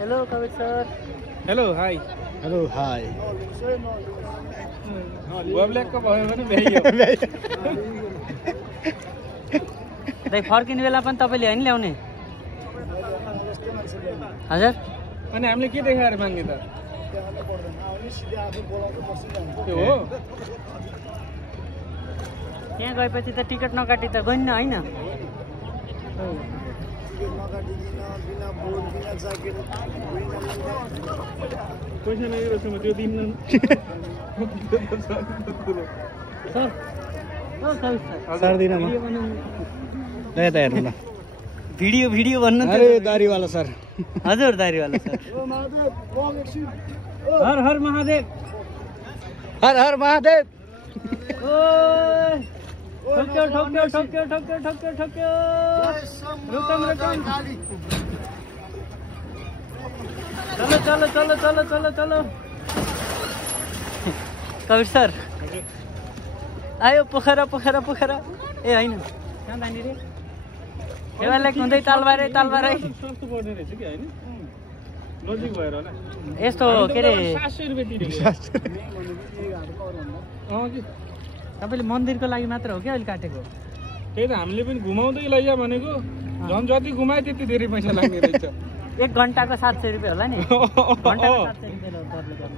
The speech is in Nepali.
Hello Kabir sir. Hello hi. Hello hi. वेबल्याकको भयो भने भ्याइयो। दाइ फर्किने बेला पनि तपाईँले होइन ल्याउने? हजुर। अनि हामीले के देखाएर माग्ने त? त्यो हो। त्यहाँ गएपछि त टिकट नकाटी त गइन्न होइन? पैसा नगेर त्यो दिन सर सर्दिन म त हेर्नु न भिडियो भन्नु अरे दारीवाला सर। हजुर दारीवाला सर। हर हर महादेव। हर हर महादेव। ठोक्यो ठोक्यो ठोक्यो ठोक्यो ठोक्यो ठोक्यो। रुकम रुकम। चलो चलो चलो चलो चलो चलो। कविर सर आयो पोखरा पोखरा पोखरा। ए होइन कहाँ जाने रे? देवालय हुँदै तालबारे तालबारे। सस्तो पर्ने रहेछ कि होइन? लजिक भएर होला। यस्तो के अरे 700 रुपैयाँ तिरेको। तपाईँले मन्दिरको लागि मात्र हो क्या अहिले काटेको? त्यही त हामीले पनि घुमाउँदै लैजा भनेको। झन् जति घुमाए त्यति धेरै पैसा लाग्ने रहेछ। 1 घन्टाको 700 रुपियाँ होला नि? घन्टाको 700 रुपियाँ